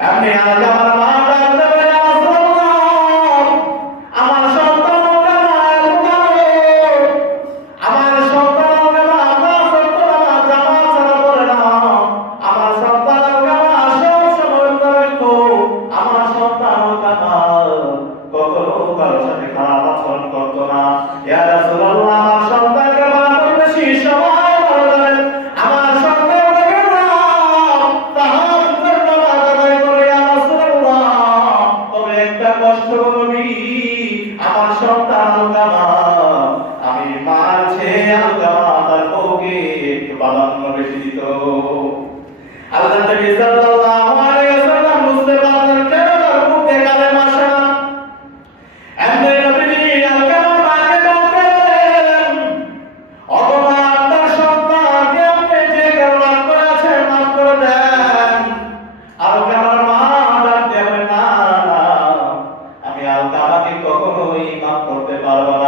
আপনি আমাকে আমার মা আমার সন্তান আলগামা আমি মার ছেড়ে আলগামা তার বউকে একটু প্রাধান্য বেশি দিত। আল্লাহ নবী एक आम पे बार बार